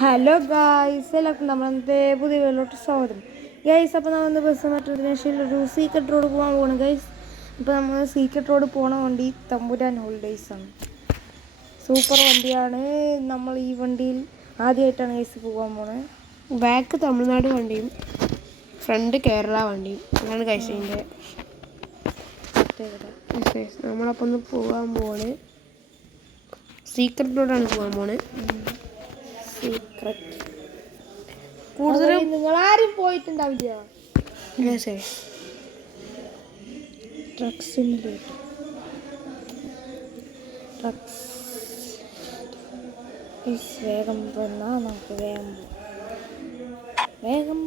Hello guys, എല്ലാവർക്കും നമ്മളത്തെ പുതിയ വീട്ടിലോട്ട് സ്വാഗതം. ഗൈസ്, അപ്പോൾ നമ്മൾ ബസ് മെട്രോദേശയിൽ ഒരു സീക്രട്ട് റോഡ് പോകാൻ പോകണം ഗൈസ്. ഇപ്പോൾ നമ്മൾ സീക്രട്ട് റോഡ് പോകണ വണ്ടി തമ്പുരാൻ ഹോളിഡേയ്സ് ആണ്. സൂപ്പർ വണ്ടിയാണ്. നമ്മൾ ഈ വണ്ടിയിൽ ആദ്യമായിട്ടാണ് ഗൈസ് പോകാൻ പോണത്. ബാക്ക് തമിഴ്നാട് വണ്ടിയും ഫ്രണ്ട് കേരള വണ്ടിയും അങ്ങനെ കഴിച്ചതിൻ്റെ നമ്മളപ്പോൾ ഒന്ന് പോകാൻ പോണ്. സീക്രട്ട് റോഡാണ് പോകാൻ പോണ്. സീക്രട്ട് കൂടുതലും നിങ്ങളാരും പോയിട്ടുണ്ടാവില്ല. വേഗം വന്നാൽ നമുക്ക് വേഗം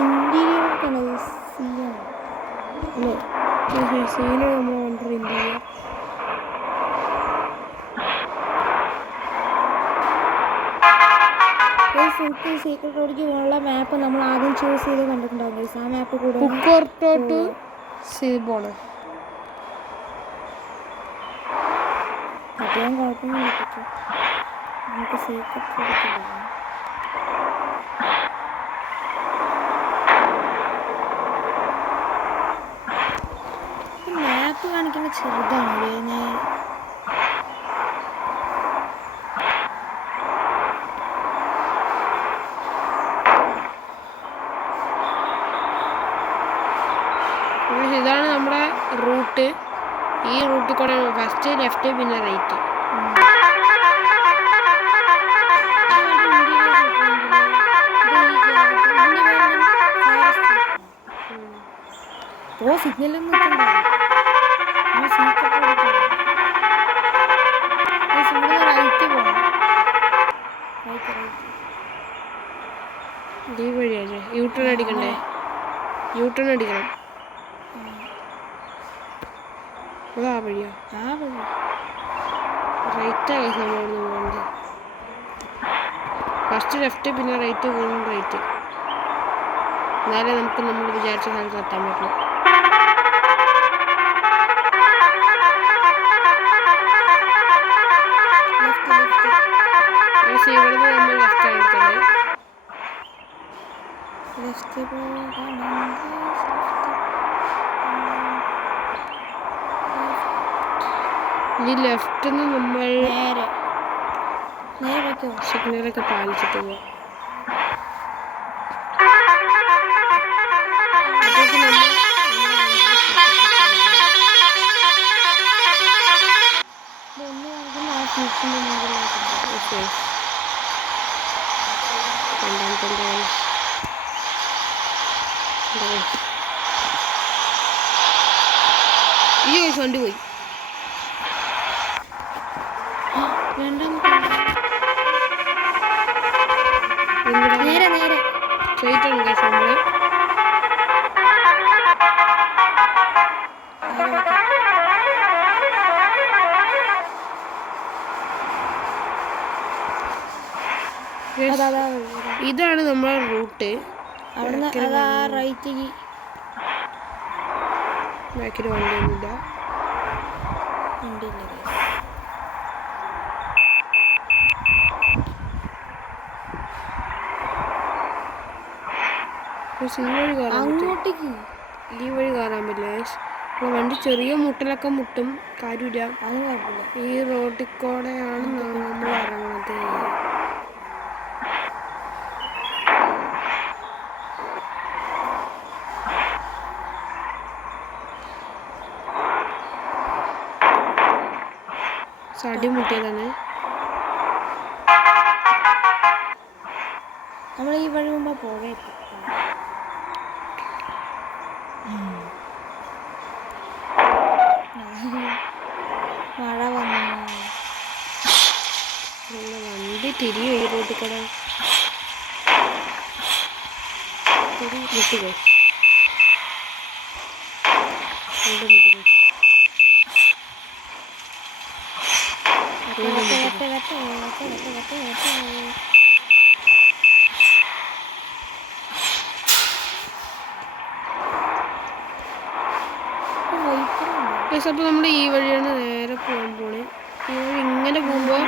ഇന്റീരിയർ അല്ലേ സീന് നമ്മൾ വണ്ടി ഇന്റീരിയർ എനിക്ക് സീക്രട്ട് റോഡിലേക്ക് പോകാനുള്ള മാപ്പ് നമ്മൾ ആദ്യം ചൂസ് ചെയ്ത് കണ്ടിട്ടുണ്ടാവും ഗൈസ്. ആ മാപ്പ് കൂടെ അധികം കുഴപ്പമൊന്നും പറ്റും. നമുക്ക് സീക്രട്ട് റോഡിലേക്ക് പോകാം. മാപ്പ് കാണിക്കുന്ന ചെറുതാണല്ലേ. ഇതാണ് നമ്മുടെ റൂട്ട്. ഈ റൂട്ടിൽ കൂടെ ഫസ്റ്റ് ലെഫ്റ്റ് പിന്നെ റൈറ്റ്. സിഗ്നലൊന്നും ഈ വഴിയല്ലേ യൂട്ടേൺ അടിക്കണ്ടേ? യൂട്ടേൺ അടിക്കണം. അതാ വഴിയാ? റൈറ്റാണ് നമ്മളോട് പോകുന്നത്. ഫസ്റ്റ് ലെഫ്റ്റ് പിന്നെ റൈറ്റ് വീണ്ടും റൈറ്റ്. എന്നാലേ നമുക്ക് നമ്മൾ വിചാരിച്ച സ്ഥലത്ത് എത്താൻ പറ്റുള്ളൂ. ഇവിടുന്ന് നമ്മൾ ലെഫ്റ്റ് ആണ് എടുക്കണ്ടേ. ഈ ലെഫ്റ്റിൽ നിന്ന് നമ്മൾ സിഗ്നലൊക്കെ പാലിച്ചിട്ട് പോവാം. ഈ വണ്ടി പോയി. നേരെ സ്ട്രൈറ്റാണ് കേസ് നമ്മള്. ഇതാണ് നമ്മുടെ റൂട്ട്. ബാക്കിൽ വണ്ടിയൊന്നുമില്ല. ഈ വഴി കയറാൻ പറ്റില്ല. വണ്ടി ചെറിയ മുട്ടലൊക്കെ മുട്ടും, കാര്യമില്ല. ഈ റോഡിൽ കൂടെയാണ് നമ്മൾ ഇറങ്ങുന്നത്. സടി മുട്ടിയതാണ്. നമ്മൾ ഈ വഴി മുമ്പ് പോകേ മഴ വന്നു. വണ്ടി തിരിയോ ഈ റോഡിൽ കൂടെ? മുട്ടുകോ അപ്പോൾ നമ്മൾ ഈ വഴിയാണ് നേരെ പോകാൻ പോണേ. ഈ വഴി ഇങ്ങനെ പോകുമ്പോൾ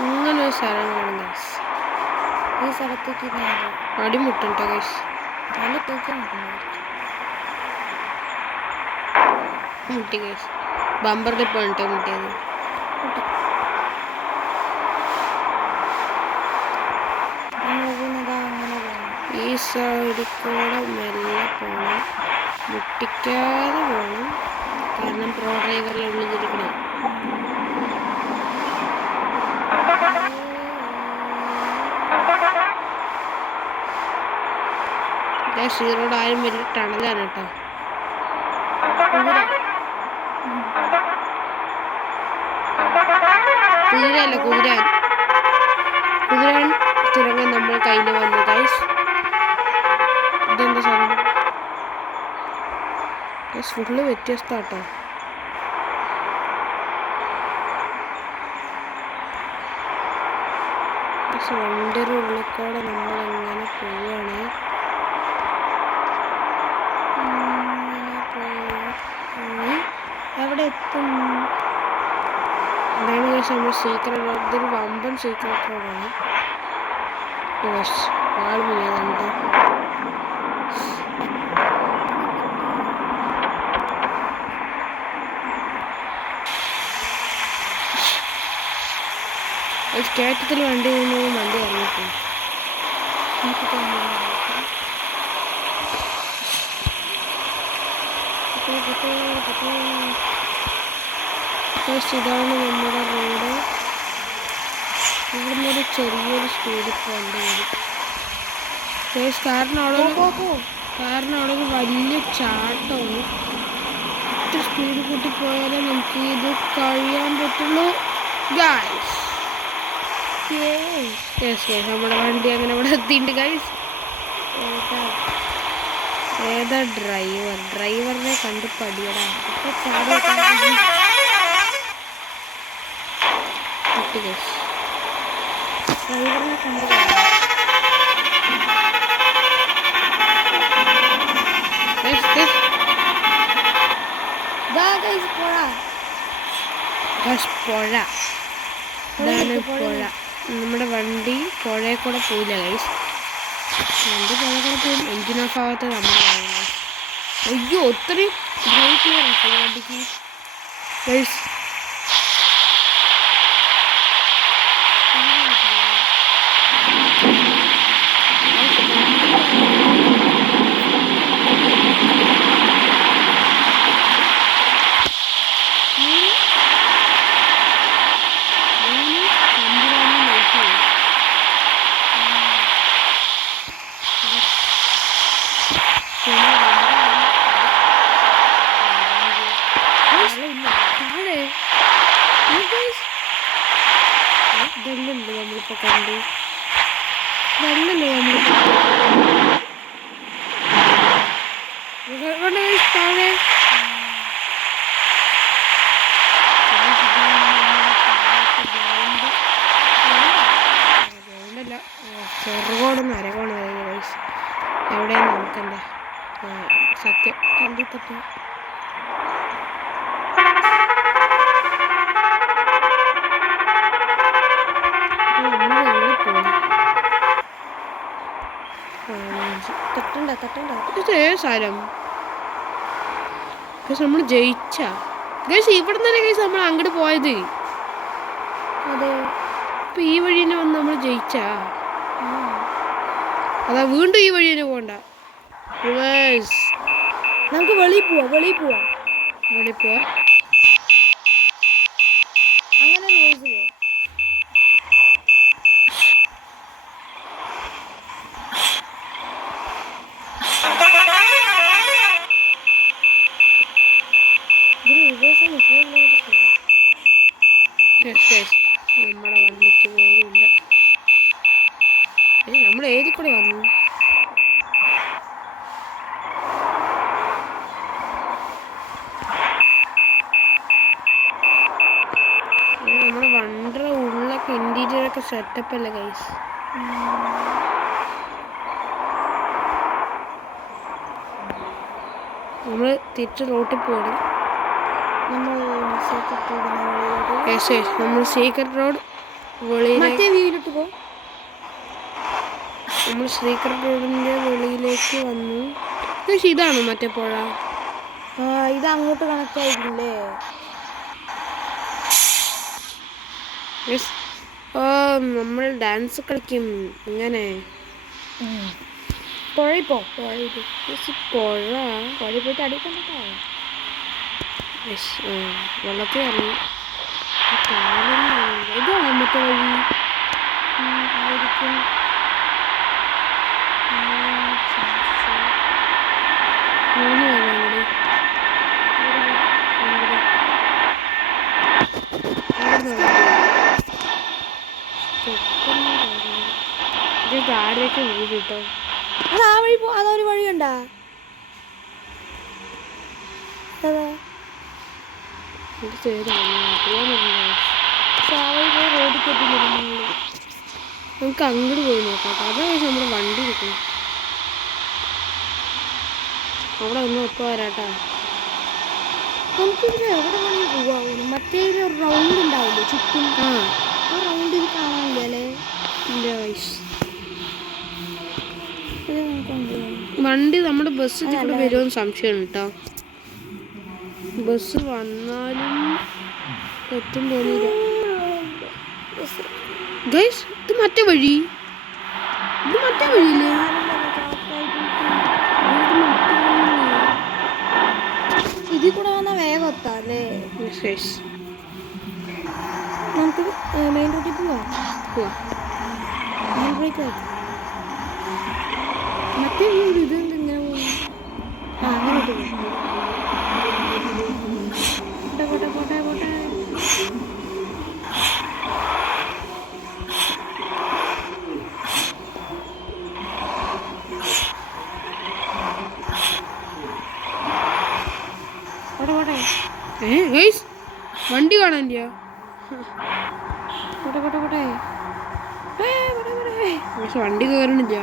ഇങ്ങനെ ഒരു സ്ഥലങ്ങളാണ് ഗൈസ്. ഈ സ്ഥലത്തേക്ക് അടിമുട്ടോ ഗൈസ്. നല്ല പേക്കാൻ മുട്ടി ഗൈസ്. ബമ്പറിൽ പോയിട്ടോ മുട്ടിയത്. ഈ സൈഡിൽ കൂടെ മെല്ലെ പോകണം, മുട്ടിക്കാതെ പോകണം, കാരണം പ്രോ ഡ്രൈവറിലെ ഉള്ളിലിരിക്കണേ. സീറോഡ് ആരും വലിയ ടണലാണ് കേട്ടോ. കുതിരയല്ല, കുതിരാൻ തുരങ്കം നമ്മൾ കയ്യിൽ വന്നു ഗൈസ്. ഇതെന്താ സാധനം ഗൈസ്? ഫുള്ള് വ്യത്യസ്തമാട്ടോ. വണ്ടിയുടെ ഉള്ളിൽ നമ്മളെങ്ങനെ പോവുകയാണ്. എവിടെ എത്തും? ഇതാണ് ഗൈസ് നമ്മൾ സീക്രട്ട് റോഡ്. ഇതൊരു വമ്പൻ സീക്രട്ട് റോഡാണ്. ആൾ മുന്നിലുണ്ട്. കയറ്റത്തിൽ വണ്ടി വണ്ടി ഇറങ്ങിപ്പോയി. ഇതാണ് നമ്മുടെ റോഡ്. ഇവിടെ നിന്നൊരു ചെറിയൊരു സ്പീഡിൽ പോകേണ്ടി വരും. കാരണം അവിടെ ഒരു വലിയ ചാട്ടമാണ്. എത്ര സ്പീഡ് കൂട്ടി പോയാലേ നമുക്ക് ഇത് കഴിയാൻ പറ്റുള്ളൂ ഗൈസ്. നമ്മുടെ വണ്ടി അങ്ങനെ ഇവിടെ എത്തിയിട്ടുണ്ട് ഗൈസ്. ഏതാ ഡ്രൈവറിനെ കണ്ട് പടിയടാ. ഡ്രൈവറിനെ കണ്ട് പുഴ. ഇതാണ് പുഴ. നമ്മുടെ വണ്ടി പുഴയിൽ കൂടെ പോയില്ല ഗൈസ്. വണ്ടി പുഴ കൂടെ പോകും. എഞ്ചിൻ ഓഫ് ആവാത്ത നമ്മൾ അയ്യോ ഒത്തിരി ബ്രേക്ക് വണ്ടിക്ക് ഗൈസ്. വെള്ളമുണ്ട് നമ്മളിപ്പോൾ കണ്ട്. വെള്ളമല്ലേ നമ്മളിപ്പോൾ താഴെ. ഗ്രൗണ്ടല്ല, ചെറുകോടൊന്നും അരകോണം ഗൈസ്. എവിടെയാണ് നമുക്കെന്താ സത്യം കണ്ടിട്ടു. സ്ഥലം നമ്മൾ ജയിച്ച ഗൈസ്. ഇവിടെ തന്നെ ഗൈസ് നമ്മൾ അങ്ങോട്ട് പോയത്. അതെ, ഇപ്പൊ ഈ വഴി തന്നെ വന്ന് നമ്മൾ ജയിച്ച. അതാ വീണ്ടും ഈ വഴി തന്നെ പോകണ്ട. നമുക്ക് വെളിയിൽ പോവാ അങ്ങനെ നമ്മുടെ വണ്ടിക്ക് പോയില്ല. നമ്മൾ ഏതി കൂടെ വന്നു. നമ്മുടെ വണ്ടിയുടെ ഉള്ളൊക്കെ ഇന്റീരിയറൊക്കെ സെറ്റപ്പ് അല്ലേ ഗൈസ്. നമ്മൾ തിരിച്ച് റോട്ടിൽ പോകണം. നമ്മൾ സീക്രട്ട് റോഡ് വെളിയിലേക്ക് മറ്റേ വീട്ടിലോട്ട് പോ. നമ്മൾ സീക്രട്ട് റോഡിന്റെ വെളിയിലേക്ക് വന്നു. പക്ഷെ ഇതാണ് മറ്റേ പുഴ. ആ ഇത് അങ്ങോട്ട് കണക്ട് ആയിരിക്കില്ലേ? Yes. ഓ നമ്മൾ ഡാൻസ് കളിക്കും അങ്ങനെ. പുഴയിൽ പോ. Yes, പുഴ പുഴയിൽ പോയിട്ട് അടിക്കണ്ടോ? Yes. വെള്ളത്തിൽ ഇറങ്ങി. ഇതാണോ മറ്റേ വഴി? ആയിരിക്കും. മൂന്ന് വഴി അങ്ങോട്ട്. താഴേക്ക് വീട് കിട്ടോ? അത് ആ വഴി പോ. അതൊരു വഴി കണ്ടാ? അതാ ഇത് ചെയ്താണ് പക്ഷെ ആ വഴി പോയി റോഡിൽ കെട്ടിയിരുന്നു. നമുക്ക് അങ്ങോട്ട് പോയി നോക്കാം. അതാ നമ്മുടെ വണ്ടി കിട്ടണം. അവിടെ ഒന്നും ഒപ്പം വരാട്ടാ. നമുക്കിതിൽ എവിടെ വേണമെങ്കിൽ പോവാവുന്നു. മറ്റേ ഒരു റൗണ്ട് ഉണ്ടാവില്ലേ ചുറ്റും? ആ റൗണ്ട് ഇത് കാണാനില്ല അല്ലേ? ഇത് നമുക്ക് വണ്ടി നമ്മുടെ ബസ് ഇതിൽ കൂടെ വരുമെന്ന് സംശയമാണ് കേട്ടോ. ബസ് വന്നാലും എത്തും തോന്നിയില്ല. ഗൈസ് ഇത് മറ്റേ വഴി. ഇത് മറ്റേ വഴിയില്ലേ? ഇതിൽ കൂടെ വന്നാൽ വേഗം എത്താം അല്ലേ? നമുക്ക് മെയിൻ റോഡിൽ പോവാം. മെയിൻ ബ്രേക്ക് ആക്കി മറ്റേ വീട് ഇത് ഇങ്ങനെ പോകുന്നു. ആ അങ്ങോട്ട് പോകും. പോട്ടെ പോട്ടെ പോട്ടെ പോട്ടെ. പോട്ടെ പോട്ടെ. ഗൈസ് വണ്ടി കാണാനില്ല. പോട്ടെ പോട്ടെ പോട്ടെ. പക്ഷെ വണ്ടി കയറണില്ല.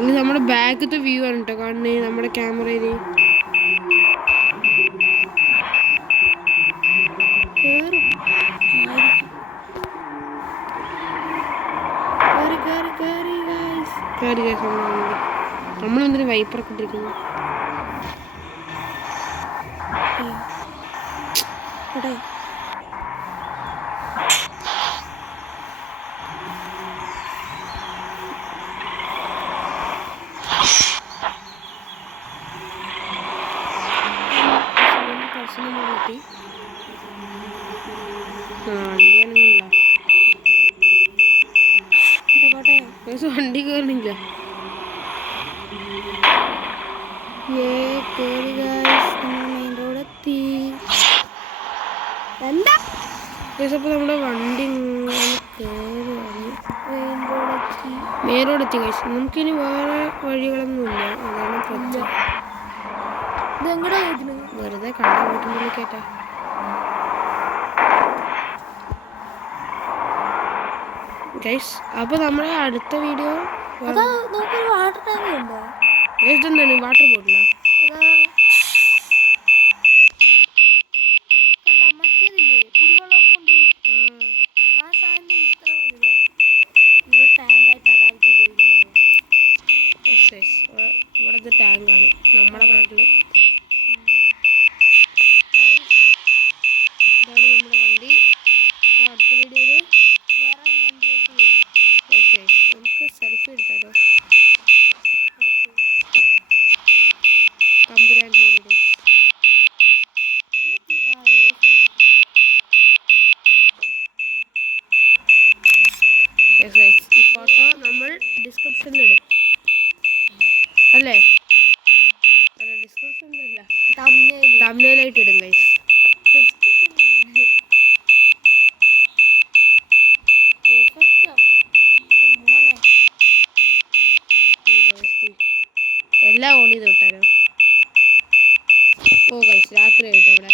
ഇത് നമ്മുടെ ബാക്കത്തെ വ്യൂ ആണ് കേട്ടോ കാണുന്നേ നമ്മുടെ ക്യാമറയില്. നമ്മളെന്തിനു വൈപ്പറൊക്കെ ഇട്ടിരിക്കുന്നു? വണ്ടി കയറണില്ല. മെയിൻ റോഡെത്തി. എന്താ അപ്പോൾ നമ്മുടെ വണ്ടി മെയിൻ റോഡെത്തി കഴിച്ചു. നമുക്കിനി വേറെ വഴികളൊന്നുമില്ല. അതാണ് പ്രശ്നം. ഇതെങ്ങടാ വെറുതെ കണ്ട വീട്ടിനുള്ളിൽ കേട്ടാ. ഗൈസ് അപ്പോൾ നമ്മുടെ അടുത്ത വീഡിയോ വാട്ടർ ടാങ്ക് ഉണ്ടോ? എന്താണ് വാട്ടർ ബോട്ടിലാ? കണ്ട മറ്റേതില്ലേ കുടിവെള്ളമൊക്കെ കൊണ്ട് ആ സാധനം ഇത്ര വലുതാ. ഇവിടെ ടാങ്കായിട്ട് അതായിട്ട് ഉപയോഗിക്കുന്നുണ്ടാവും. ഇവിടുത്തെ ടാങ്കാണ് നമ്മുടെ നാട്ടിൽ. ഇതാണ് നമ്മുടെ വണ്ടി. അപ്പോൾ അടുത്ത വീഡിയോയിൽ വേറെ ഒരു വണ്ടിയായിട്ട് വരും. നമുക്ക് സെൽഫി എടുത്താലോ? തമ്പുരാൻ ഹോളിഡേയ്സ്. ഈ ഫോട്ടോ നമ്മൾ ഡിസ്ക്രിപ്ഷനിലിടും അല്ലേ? അല്ല ഡിസ്ക്രിപ്ഷനിലല്ല, തമ്മിലായിട്ട് ഇടും ഗൈസ്. എല്ലാം ഓൺ ചെയ്ത് വിട്ടാലോ? ഓ ഗൈസ് രാത്രി ആയിട്ട് അവിടെ